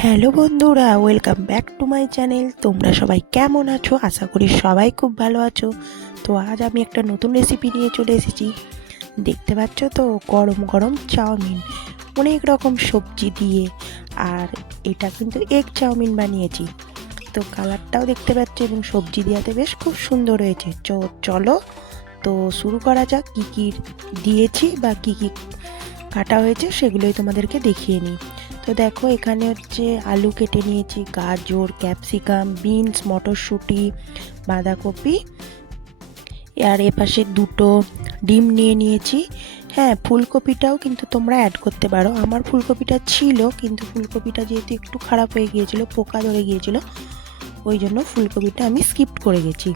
Hello বন্ধুরা welcome back to my channel তোমরা সবাই কেমন আছো? আশা করি সবাই খুব ভালো আছো। তো আজ আমি একটা নতুন রেসিপি নিয়ে চলে এসেছি। দেখতে পাচ্ছ তো, গরম গরম চাউমিন। অনেক রকম সবজি দিয়ে, আর এটা কিন্তু এগ চাউমিন বানিয়েছি। তো কালারটাও দেখতে পাচ্ছ, এবং সবজি দেওয়াতে বেশ খুব সুন্দর হয়েছে। চলো তো শুরু করা যাক, কী কী দিয়েছি বা কী কী কাটা হয়েছে, সেগুলোই তোমাদেরকে দেখিয়ে নিই। তো দেখো, এখানে হচ্ছে আলু কেটে নিয়েছি, গাজর, ক্যাপসিকাম, বিনস, মটরশুঁটি, বাঁধাকপি। আর এপাশে দুটো ডিম নিয়ে নিয়েছি। হ্যাঁ ফুলকপিটাও কিন্তু তোমরা অ্যাড করতে পারো। আমার ফুলকপিটা ছিল, কিন্তু ফুলকপিটা যেহেতু একটু খারাপ হয়ে গিয়েছিল, পোকা ধরে গিয়েছিল, ওই জন্য ফুলকপিটা আমি স্কিপ করে গেছি।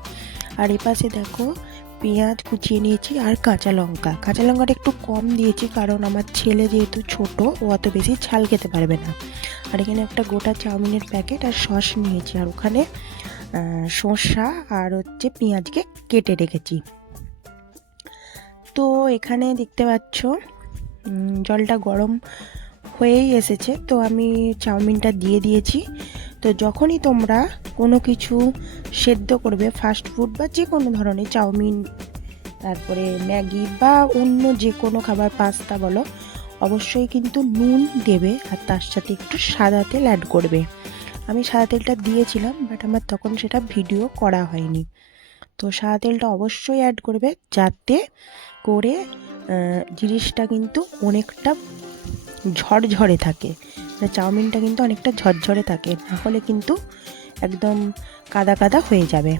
আর এপাশে দেখো পেঁয়াজ কুচিয়ে নিয়েছি আর কাঁচা লঙ্কা। কাঁচা লঙ্কাটা একটু কম দিয়েছি কারণ আমার ছেলে যেহেতু ছোট, ও অত বেশি ঝাল খেতে পারবে না। আর এখানে একটা গোটা চাউমিনের প্যাকেট আর সস নিয়েছি আর ওখানে শসা আর হচ্ছে পেঁয়াজকে কেটে রেখেছি। তো এখানে দেখতে পাচ্ছ জলটা গরম হয়েই এসেছে। তো আমি চাউমিনটা দিয়ে দিয়েছি। তো যখনই তোমরা কোনো কিছু সেদ্ধ করবে ফাস্ট ফুড বা যে কোনো ধরনের চাউমিন, তারপরে ম্যাগি বা অন্য যে কোনো খাবার, পাস্তা বলো, অবশ্যই কিন্তু নুন দেবে আর তার সাথে একটু সাদা তেল অ্যাড করবে। আমি সাদা তেলটা দিয়েছিলাম বাট আমার তখন সেটা ভিডিও করা হয়নি। তো সাদা তেলটা অবশ্যই অ্যাড করবে যাতে করে জিনিসটা কিন্তু অনেকটা ঝরঝরে থাকে। মানে চাউমিনটা কিন্তু অনেকটা ঝরঝরে থাকে নাহলে কিন্তু একদম কাদা কাদা হয়ে যাবে।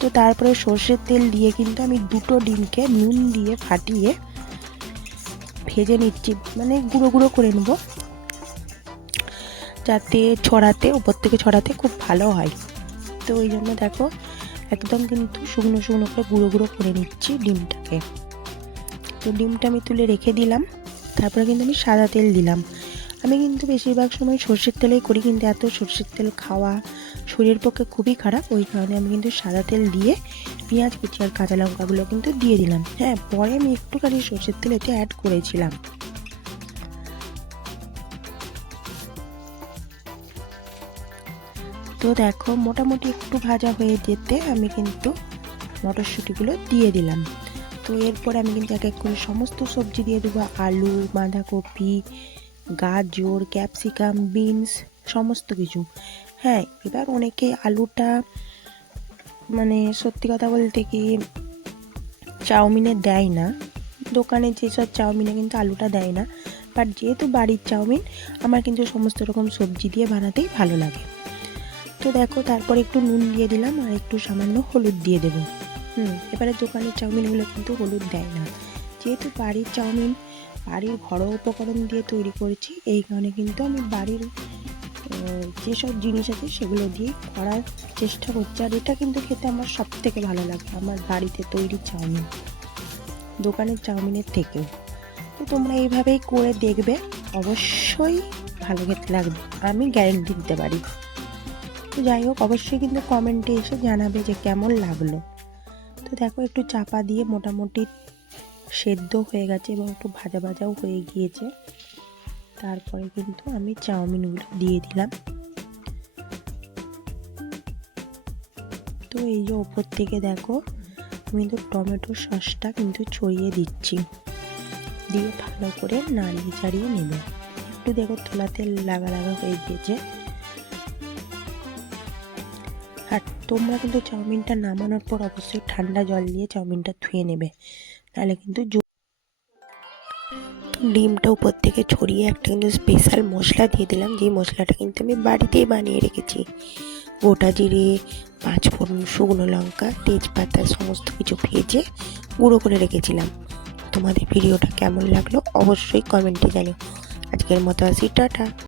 তো তারপরে সর্ষের তেল দিয়ে কিন্তু আমি দুটো ডিমকে নুন দিয়ে ফাটিয়ে ভেজে নিচ্ছি মানে গুঁড়ো গুঁড়ো করে নেব। যাতে ছড়াতে, উপর থেকে ছড়াতে খুব ভালো হয়। তো ওই জন্য দেখো, একদম কিন্তু শুকনো শুকনো করে গুঁড়ো গুঁড়ো করে নিচ্ছি ডিমটাকে। তো ডিমটা আমি তুলে রেখে দিলাম, তারপরে কিন্তু আমি সাদা তেল দিলাম। আমি কিন্তু বেশিরভাগ সময় সর্ষের তেলেই করি, কিন্তু এত সর্ষের তেল খাওয়া শরীরের পক্ষে খুবই খারাপ। ওই কারণে আমি কিন্তু সাদা তেল দিয়ে পেঁয়াজ, কুচি আর কাঁচা লঙ্কাগুলো কিন্তু দিয়ে দিলাম। হ্যাঁ পরে আমি একটুখানি সর্ষের তেল এতে অ্যাড করেছিলাম। তো দেখো, মোটামুটি একটু ভাজা হয়ে যেতে আমি কিন্তু মটরশুঁটিগুলো দিয়ে দিলাম। তো এরপর আমি কিন্তু এক এক করে সমস্ত সবজি দিয়ে দেবো, আলু, বাঁধাকপি গাজর, ক্যাপসিকাম, বিনস, সমস্ত কিছু। হ্যাঁ এবার অনেকে আলুটা মানে সত্যি কথা বলতে কি, চাউমিনে দেয় না। দোকানে যেসব চাউমিনে কিন্তু আলুটা দেয় না। বাট যেহেতু বাড়ির চাউমিন, আমার কিন্তু সমস্ত রকম সবজি দিয়ে বানাতেই ভালো লাগে। তো দেখো, তারপরে একটু নুন দিয়ে দিলাম আর একটু সামান্য হলুদ দিয়ে দেবো। হুম, এবারে দোকানের চাউমিনগুলো কিন্তু হলুদ দেয় না। যেহেতু বাড়ির চাউমিন বাড়ির ঘরোয়া উপকরণ দিয়ে তৈরি করেছি। এই কারণে কিন্তু আমি বাড়ির যেসব জিনিস আছে সেগুলো দিয়ে করার চেষ্টা করছি। আর এটা কিন্তু খেতে আমার সব থেকে ভালো লাগে, আমার বাড়িতে তৈরি চাউমিন, দোকানের চাউমিনের থেকেও। তো তোমরা এইভাবেই করে দেখবে, অবশ্যই ভালো খেতে লাগবে, আমি গ্যারেন্টি দিতে পারি। তো যাই হোক, অবশ্যই কিন্তু কমেন্টে এসে জানাবে যে কেমন লাগল। তো দেখো একটু চাপা দিয়ে মোটামুটি সেদ্ধ হয়ে গেছে এবং একটু ভাজা ভাজাও হয়ে গিয়েছে। তারপরে কিন্তু আমি চাউমিনগুলো দিয়ে দিলাম। তো এই যে ওপর থেকে দেখো, আমি কিন্তু টমেটো সসটা কিন্তু ছড়িয়ে দিচ্ছি। দিয়ে ভালো করে নাড়িয়ে চাড়িয়ে নেব। একটু দেখো তোলাতে লাগা লাগা হয়ে গিয়েছে। আর তোমরা কিন্তু চাউমিনটা নামানোর পর অবশ্যই ঠান্ডা জল দিয়ে চাউমিনটা ধুয়ে নেবে। নাহলে কিন্তু ডিমটা উপর থেকে ছড়িয়ে একটা কিন্তু স্পেশাল মশলা দিয়ে দিলাম। যেই মশলাটা কিন্তু আমি বাড়িতেই বানিয়ে রেখেছি। গোটা জিরে, পাঁচফোড়ন, শুকনো লঙ্কা, তেজপাতা, সমস্ত কিছু ভেজে গুঁড়ো করে রেখেছিলাম। তোমাদের ভিডিওটা কেমন লাগল অবশ্যই কমেন্টে জানিও। আজকের মতো আসি, টাটা।